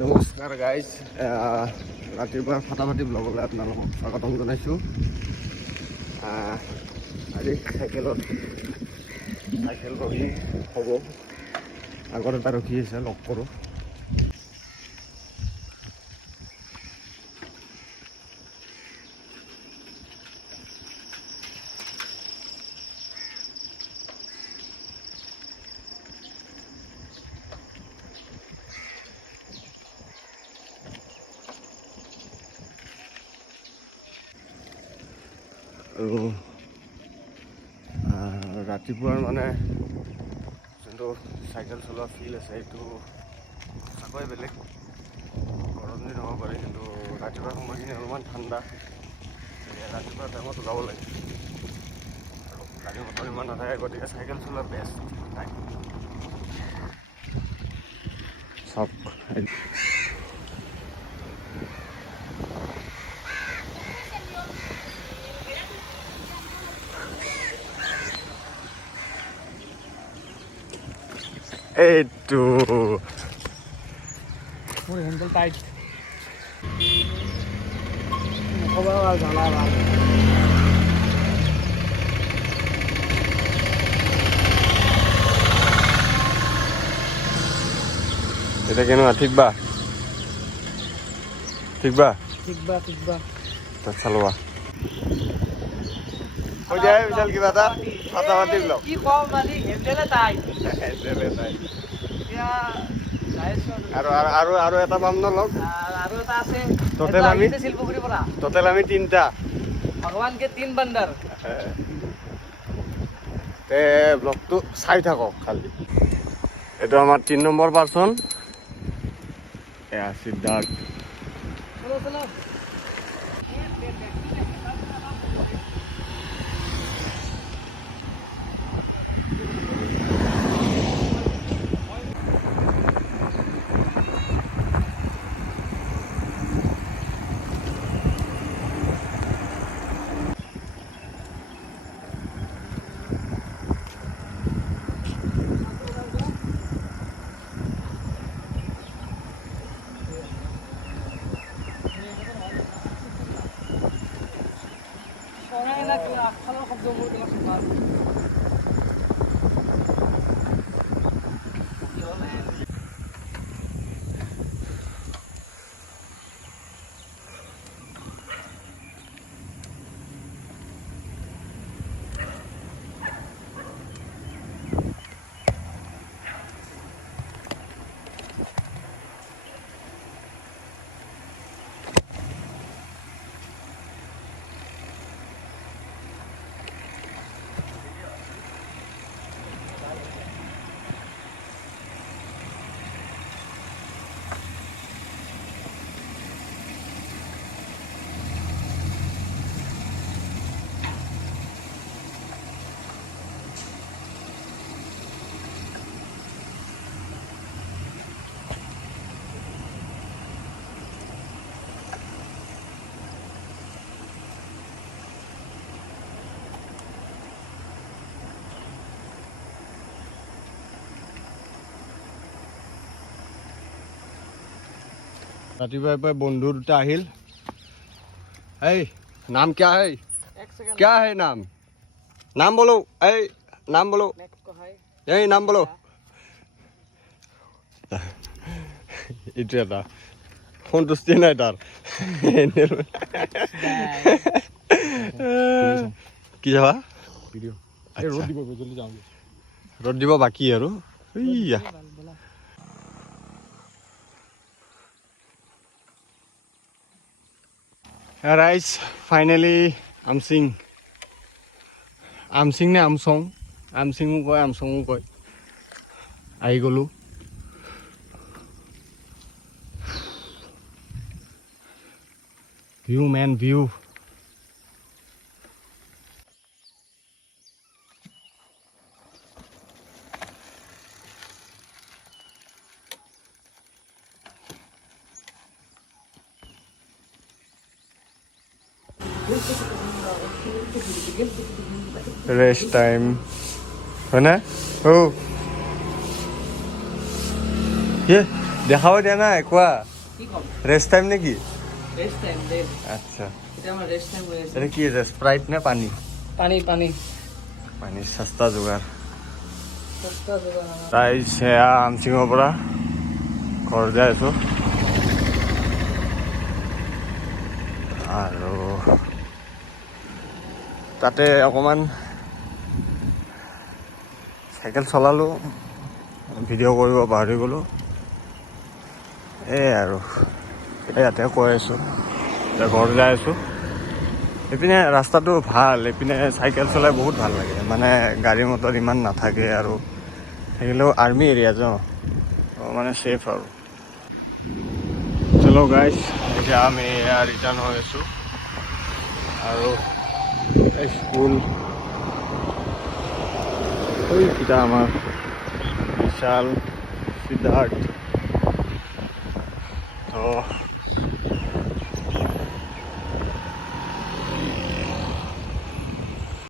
নমস্কাৰ গাইজ, ৰাতিপুৱা ফাটাফাটি ব্লগলৈ আপোনালোকক স্বাগতম জনাইছোঁ। আজি চাইকেল ৰখি হ'ব, আগত এটা ৰখি আছে, লগ কৰোঁ। আৰু ৰাতিপুৱাৰ মানে যোনটো চাইকেল চলোৱা ফিল আছে সেইটো সঁচাকৈ বেলেগ। গৰম দিন হ'ব পাৰে, কিন্তু ৰাতিপুৱাৰ সময়খিনি অলপমান ঠাণ্ডা। ৰাতিপুৱা টাইমত ওলাব লাগে আৰু গাড়ী মটৰ ইমান নাথাকে, গতিকে চাইকেল চলোৱা বেষ্ট টাইম। চাওক এইটো মোৰ হেণ্ডেল টাইট নক'বা আৰু জ্বালা ভাল। এটা কেনেকুৱা? ঠিক বা তাত চালোৱা হৈ যায় বিশাল কিবা এটা ফাটাফাটি ব্লগ। কি কম মানে হেণ্ডেলে টাইট। আৰু এটা পাম ন লগ? আৰু এটা আছে, শিলপুখুৰীৰ পৰা। টোটেল আমি তিনিটা। ভগৱান কে 3 বন্দৰ। তে ব্লগটো চাই থাকক খালি। এইটো আমাৰ 3 নম্বৰ পাৰ্চন, এয়া সিদ্ধাৰ্থ। চলো আগফালৰ শব্দবোৰ তোমাক ভাল। रातिपुवा बंधु दुटा आहिल। नाम क्या है? क्या है नाम? नाम बोलो। नाम बोलो। नाम बोलो। এটা সন্তুষ্টি নাই তাৰ। কি যাবা? ৰ'দ দিব বাকী আৰু। Guys, finally Amsing নে আমচং? আমচিঙো কয়, আমচঙো কয়। আহি গ'লো। View main view. Rest time है ना? ओ ये দেখাব দিয়া নাই কোৱা কি কম ৰেষ্ট টাইম নেকি ৰেষ্ট টাইম দে আচ্ছা এতিয়া আমাৰ ৰেষ্ট টাইম হৈ আছে এটা কি আছে স্প্ৰাইট নে পানী পানী পানী পানী সস্তা যোগাৰ সস্তা জগা তাই সেয়া আমচিঙৰ পৰা ঘৰ যাই আছোঁ আৰু তাতে অকণমান চাইকেল চলালোঁ ভিডিঅ' কৰিব পাহৰি গ'লোঁ আৰু ইয়াতে কৈ আছোঁ এতিয়া ঘৰ যাই আছোঁ এইপিনে ৰাস্তাটো ভাল এইপিনে চাইকেল চলাই বহুত ভাল লাগে মানে গাড়ী মটৰ ইমান নাথাকে আৰু থাকিলেও আৰ্মি এৰিয়া ন মানে ছেফ আৰু চলো গাইজ এতিয়া আমি ৰিটাৰ্ণ হৈ আছোঁ আৰু স্কুল এইকেইটা আমাৰ বিশাল সিদ্ধাৰ্থ তো